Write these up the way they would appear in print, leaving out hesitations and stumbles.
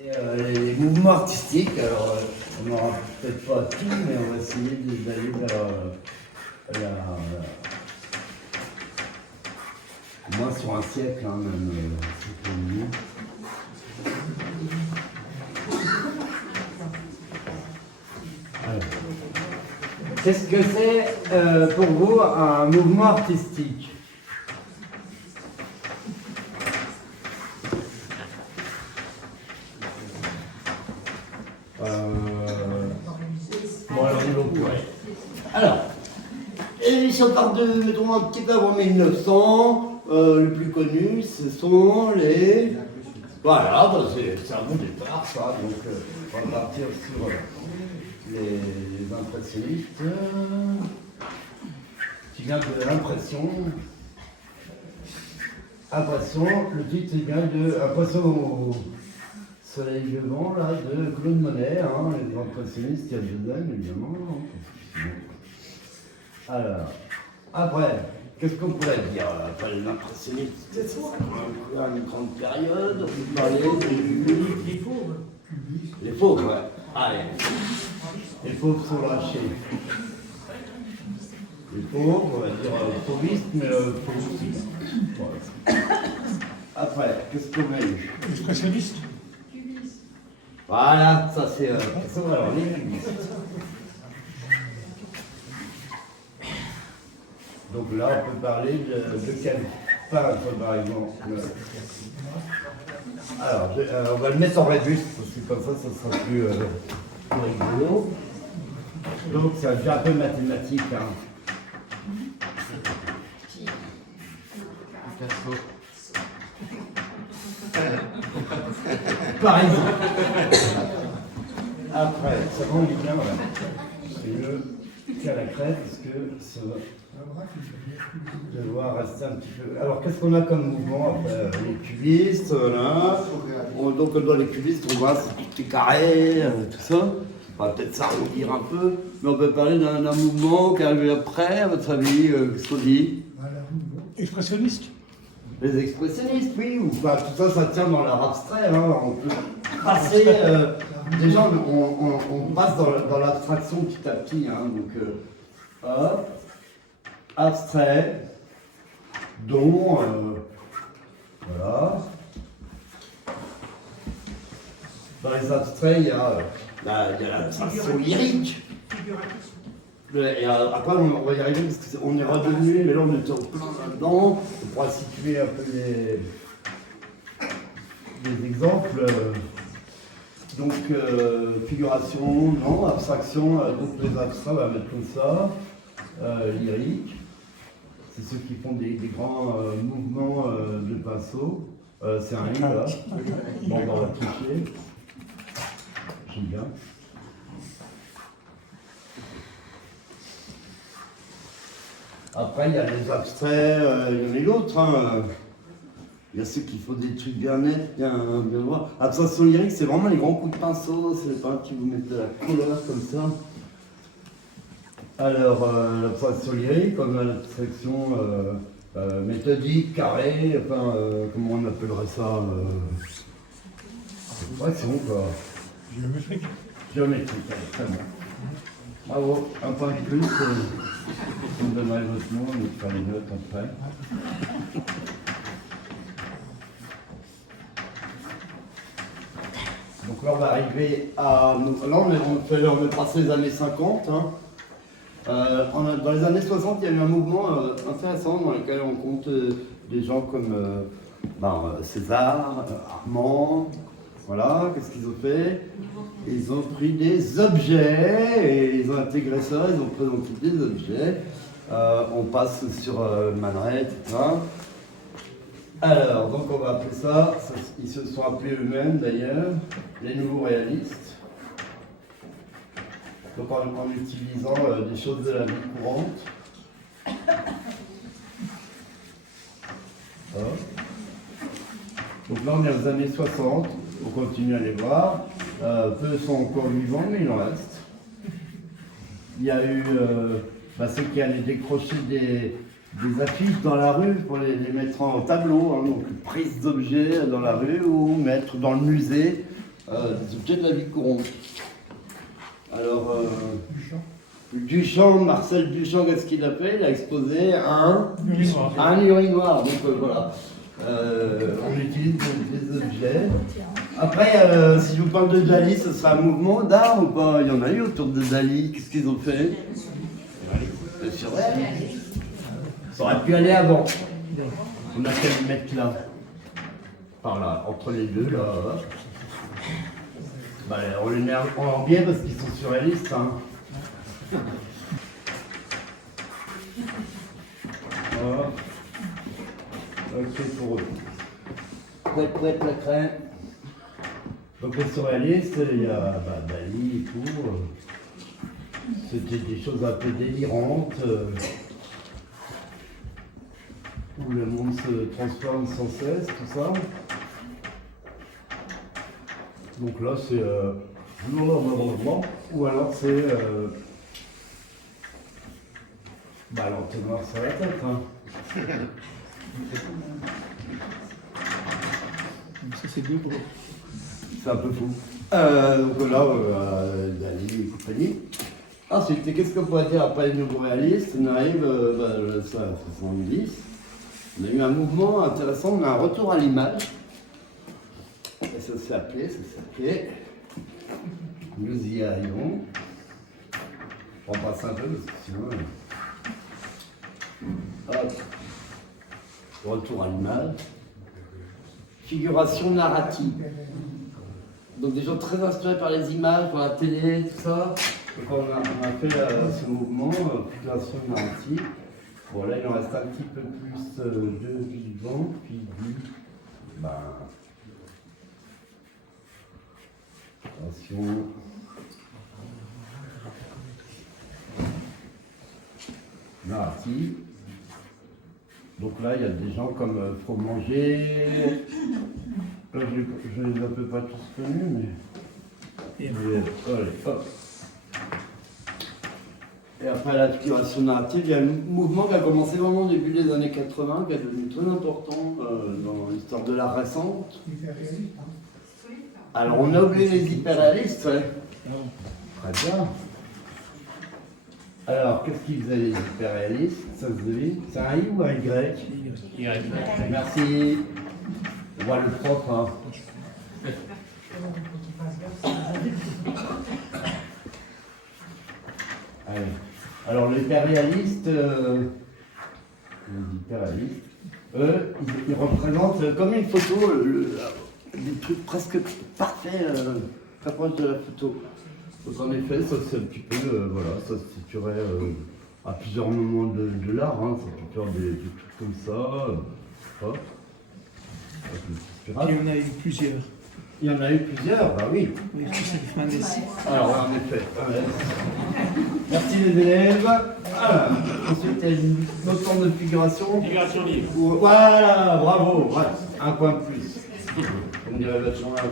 Les mouvements artistiques, alors on n'aura peut-être pas tout, mais on va essayer d'aller vers au moins sur un siècle, hein, même un peu mieux. Qu'est-ce que c'est pour vous un mouvement artistique ? Bon, alors, alors, et si on part de, mettons, un petit peu avant 1900, le plus connu, ce sont les... Voilà, bah c'est un bon départ, ça. Donc, on va partir sur les impressionnistes, qui vient de l'impression. Impression, le titre vient de Impression au soleil levant, là, de Claude Monet, hein, les impressionnistes, il y a Jodin, évidemment. Alors, après, qu'est-ce qu'on pourrait dire après les impressionnistes? C'est une grande période, on peut parler des fauves. Les fauves, ouais. Allez. Les fauves sont lâchés. Les fauves, on va dire fauvistes, mais fauvistes. Voilà. Après, qu'est-ce qu'on a eu? Les spécialistes. Voilà, ça c'est alors les cubistes. Donc là, on peut parler de quel peintre, par exemple. Alors, on va le mettre en rébuste, parce que comme ça sera plus rigolo. Donc, c'est déjà un peu mathématique. Hein. Par exemple. Après, ça rend bien, voilà. C'est le cas à la crête, parce que ça va devoir rester un petit peu. Alors, qu'est-ce qu'on a comme mouvement après les cubistes, là. Donc, dans les cubistes, on voit c'est tout carré, tout ça. On va peut-être s'arrondir un peu, mais on peut parler d'un mouvement qui est arrivé après, à votre avis, qu'est-ce qu'on dit? Expressionniste. Les expressionnistes, oui, ou pas, tout ça, ça tient dans l'art abstrait, hein. On peut passer, déjà on passe dans l'abstraction petit à petit, hein. Donc, hop, abstrait, dont, voilà. Dans les abstraits, il y a l'abstraction lyrique. Et après, on va y arriver parce qu'on est redevenu, mais là on était en plein là-dedans. On pourra situer un peu des exemples. Donc, figuration, non, abstraction, donc les abstraits, on va mettre comme ça. Lyrique, c'est ceux qui font des grands mouvements de pinceau. C'est un livre là. Bon, on va toucher. J'aime bien. Après, il y a les abstraits, il y en a d'autres. Hein. Il y a ceux qui font des trucs bien nets, bien voir. Abstraction lyrique, c'est vraiment les grands coups de pinceau. C'est les peintres qui vous mettent de la couleur comme ça. Alors, l'abstraction lyrique, on a l'abstraction méthodique, carrée, enfin, comment on appellerait ça abstraction, quoi. Géométrique. Géométrique, très bien. Bravo, un point de plus. On me donnerait votre nom, on mettra les notes après. Donc là, on va arriver à... Là, on est passé les années 50. Hein. Dans les années 60, il y a eu un mouvement intéressant dans lequel on compte des gens comme César, Armand. Voilà, qu'est-ce qu'ils ont fait? Ils ont pris des objets et ils ont intégré ça, ils ont présenté des objets. On passe sur Man Ray, etc. Alors, donc on va appeler ça, ils se sont appelés eux-mêmes d'ailleurs, les nouveaux réalistes. Donc en utilisant des choses de la vie courante. Voilà. Donc là on est aux années 60, on continue à les voir. Peu sont encore vivants, mais il en reste. Il y a eu ceux qui allaient décrocher des affiches dans la rue pour les mettre en tableau, hein, donc prise d'objets dans la rue ou mettre dans le musée des objets de la vie courante. Alors, Duchamp, Marcel Duchamp, qu'est-ce qu'il a fait? Il a exposé un urinoir. Donc voilà, on utilise des objets. Après, si je vous parle de Dali, ce sera un mouvement d'art ou pas? Il y en a eu autour de Dali. Qu'est-ce qu'ils ont fait? Le surréalisme. Ça aurait pu aller avant. On a qu'à le mettre là. Par là, entre les deux, là. Bah, on les met en biais parce qu'ils sont surréalistes. Hein. Voilà. Ok pour eux. Couette la crème. Donc les surréalistes, il y a Dali et tout. C'était des choses un peu délirantes. Où le monde se transforme sans cesse, tout ça. Donc là c'est ou alors c'est l'entonnoir sur la tête. Hein. Ça c'est deux pour. C'est un peu fou. Donc là, Dali et compagnie. Ensuite, qu'est-ce qu'on pourrait dire après les nouveaux réalistes? On arrive à 70. On a eu un mouvement intéressant, on a un retour à l'image. Et ça s'est appelé. Nous y arrivons. On va passer un peu parce que sinon. Hop. Retour à l'image. Figuration narrative. Donc des gens très inspirés par les images, par la télé, tout ça. Donc on a fait ce mouvement, figuration narrative. Bon là il en reste un petit peu plus de vivant, puis du. Attention. Narrative. Donc là il y a des gens comme Faut manger. Là je les ai un peu pas tous connus, mais. Allez, hop. Et après la figuration narrative, il y a un mouvement qui a commencé vraiment au début des années 80, qui est devenu très important dans l'histoire de l'art récente. Alors on a oublié les hyperréalistes, ouais. Très bien. Alors, qu'est-ce qu'ils faisaient les hyperréalistes? Ça se devine. C'est un I ou un Y? Y. Merci. On voit le propre. Hein. Allez. Alors, les hyperréalistes, eux, ils représentent comme une photo des trucs presque parfaits, très proches de la photo. Donc, en effet, ça c'est un petit peu, ça se situerait à plusieurs moments de l'art, hein. Ça peut faire des trucs comme ça. Hop. Il y en a eu plusieurs. Il y en a eu plusieurs, bah oui. Oui, Joseph Mendes. Alors, en effet. Merci les élèves. Voilà. Ensuite, il y a une autre forme de figuration. Figuration libre. Voilà, bravo. Ouais. Un point de plus. On dirait vachement là.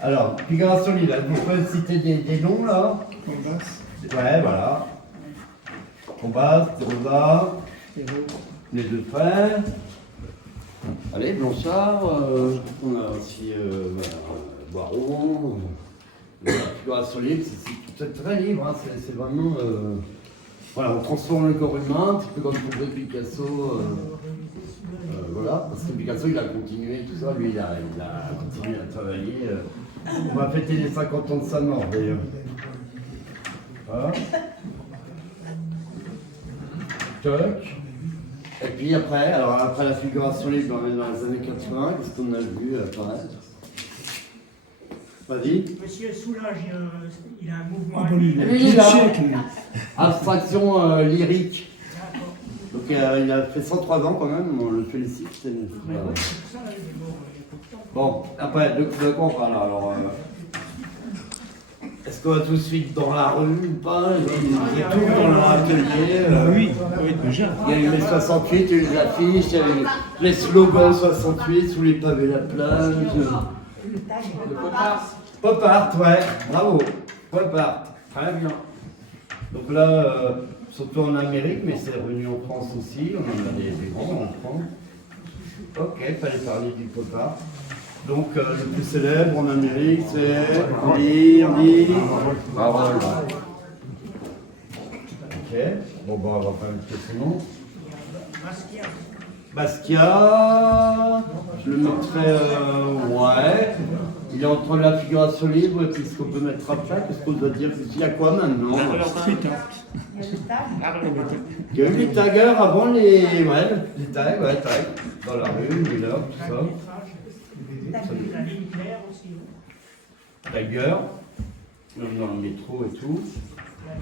Alors, figuration libre. Vous pouvez citer des noms là. Ouais, voilà. Combas, Rosa, les deux frères. Allez, Blanchard. On a aussi Boiron. La figuration libre, c'est très libre. Hein, c'est vraiment. Voilà, on transforme le corps humain, un petit peu comme pour Picasso. Voilà, parce que Picasso il a continué tout ça, lui il a continué à travailler. On va fêter les 50 ans de sa mort d'ailleurs. Voilà. Toc. Et puis après la figuration libre dans les années 80, qu'est-ce qu'on a vu apparaître? Vas-y. Monsieur Soulage, il a un mouvement. Il a abstraction lyrique. Donc il a fait 103 ans quand même, on le félicite. Bon, après, de quoi on parle alors est-ce qu'on va tout de suite dans la rue ou pas? Ils étaient dans leur atelier. Oui, déjà. Il y a eu les 68, il y a eu les affiches, il y avait les slogans 68 sous les pavés la plage. Le pop art. Pop art, ouais, bravo. Pop art, très bien. Donc là, surtout en Amérique, mais c'est revenu en France aussi. On en a des grands en France. Ok, fallait parler du pop art. Donc le plus célèbre en Amérique, c'est Lee Warhol. Ok, bon bah on va pas mettre son nom. Basquiat, je le mettrais, ouais. Il est entre la figuration libre et puis ce qu'on peut mettre après. Qu'est-ce qu'on doit dire? Il y a quoi maintenant? Il y a eu les taggers avant les tags, ouais, tags. Dans la rue, New York, tout ça. Taggers, même dans le métro et tout.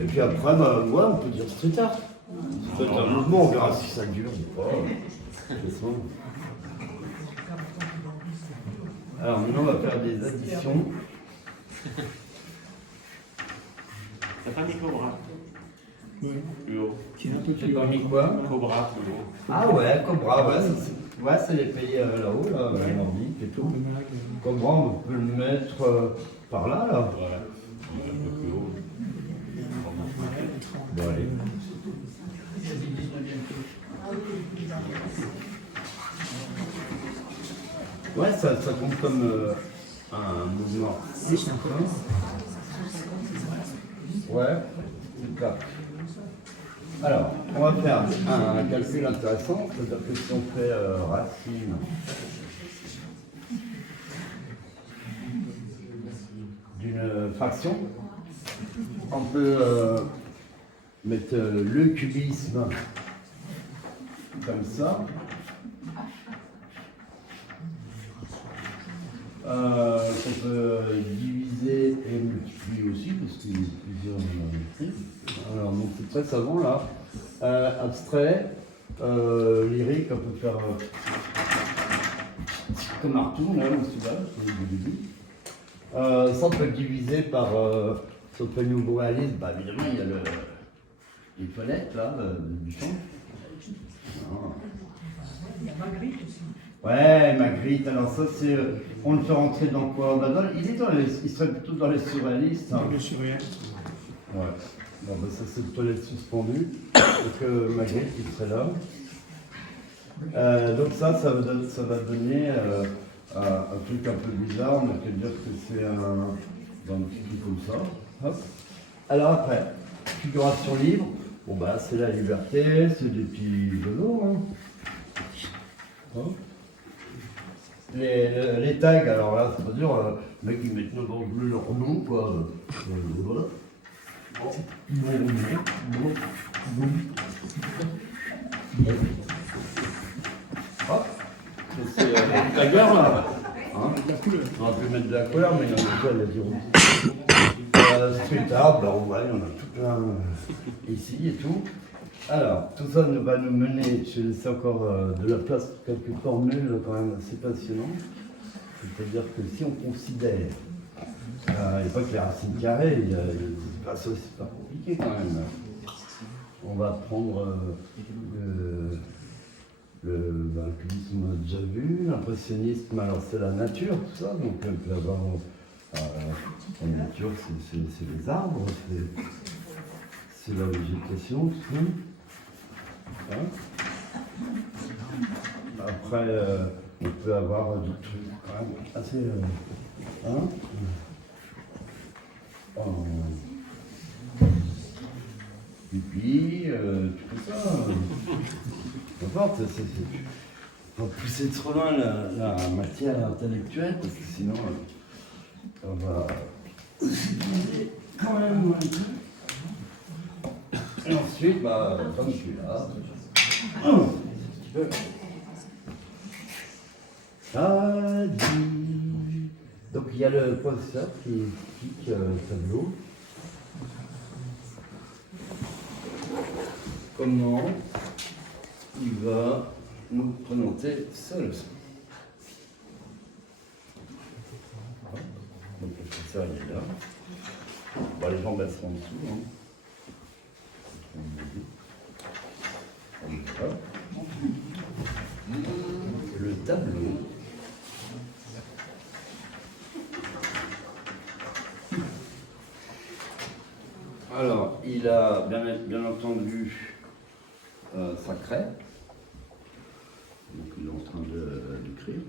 Et puis après, bah, ouais, on peut dire street art. C'est un mouvement, on verra si ça dure ou pas. Alors maintenant, on va faire des additions. T'as pas mis Cobra? Oui. Plus haut. Qui est un peu J'ai plus pas haut. mis quoi? Cobra, plus haut. Ah ouais, Cobra, ouais, c'est les pays là-haut, là, nordiques et tout. Cobra, on peut le mettre par là, là. Voilà. Un peu plus haut. Bon, allez. Ouais, ça compte comme un mouvement. Ouais, c'est ça. Alors, on va faire un calcul intéressant, c'est-à-dire que si on fait racine d'une fraction, on peut mettre le cubisme comme ça. On peut diviser et multiplier aussi, parce qu'il y a plusieurs types. Alors, donc c'est très savant là. Abstrait, lyrique, on peut faire comme Arthur, là, au Soudan, au début. Ça, on peut le diviser par, si on fait nouveau réaliste, bah, évidemment, il y a les fenêtres là, du champ. Il y a Magritte aussi. Ouais, Magritte, alors ça c'est. On le fait rentrer dans quoi? Il serait plutôt dans les surréalistes. Hein. Le surréaliste. Ouais. Bon, bah, ça c'est le toilette suspendu. Donc Magritte il serait là. Donc ça va donner un truc un peu bizarre. On a qu'à dire que c'est un petit truc comme ça. Hop. Alors après, figuration libre. Bon bah c'est la liberté, c'est des petits velours. Hein. Hop. Les tags, alors là, c'est pas dur, les mecs ils mettent dans le bleu leur nom, quoi. Voilà. Hop. C'est les taggers, là. Hein, La couleur. on aurait pu mettre de la couleur, mais il y en a déjà, il y a du rouge. Street art, bah, ouais, il y en a tout plein ici et tout. Alors, tout ça va nous mener, je vais laisser encore de la place pour quelques formules quand même assez passionnantes. C'est-à-dire que si on considère, il n'y a pas que les racines carrées, c'est pas compliqué quand même. On va prendre le cubisme, on a déjà vu, l'impressionnisme, alors c'est la nature, tout ça, donc on peut avoir la nature, c'est les arbres, c'est la végétation, tout ça. Après, on peut avoir des trucs quand même assez. Pipi, tout ça. N'importe, on va pousser trop loin la matière intellectuelle, parce que sinon, on va. Quand même. Et ensuite, bah, comme je suis là. Donc il y a le professeur qui explique le tableau. Comment il va nous présenter ça leçon. Donc le professeur il est là. Bon, les jambes elles seront en dessous. Hein. Le tableau. Alors, il a bien entendu sa craie. Donc, il est en train d'écrire.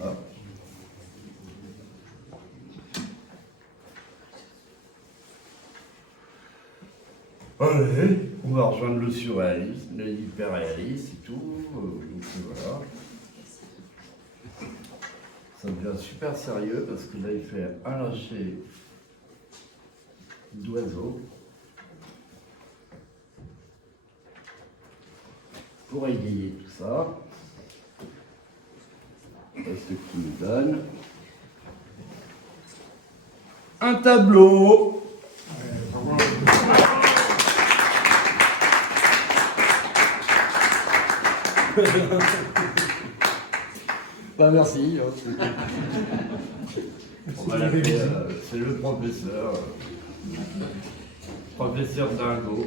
Hop. Allez, on va rejoindre le surréalisme, l'hyperréalisme et tout. Donc voilà. Ça devient super sérieux parce que là il fait un lâcher d'oiseau pour égayer tout ça. C'est ce qui nous donne un tableau. Bah merci. Voilà, c'est le professeur Dingo.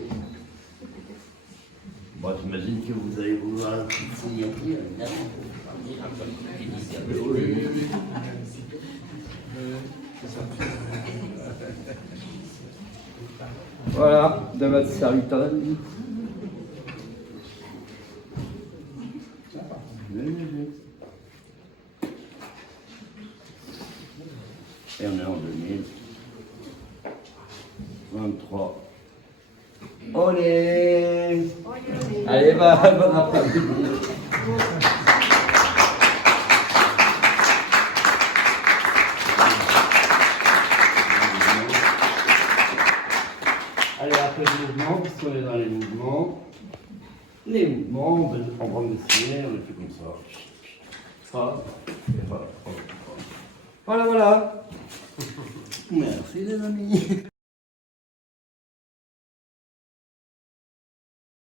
Bon, j'imagine que vous allez vouloir une petite signature, évidemment. Oui. Voilà, de votre serviteur. Et on est en 2023. Olé! Allez, bon après-midi. Allez, après le mouvement, puisqu'on est dans les mouvements. Les mouvements, on va prendre des signes, on les fait comme ça. Ça, et voilà. Voilà. Merci les amis.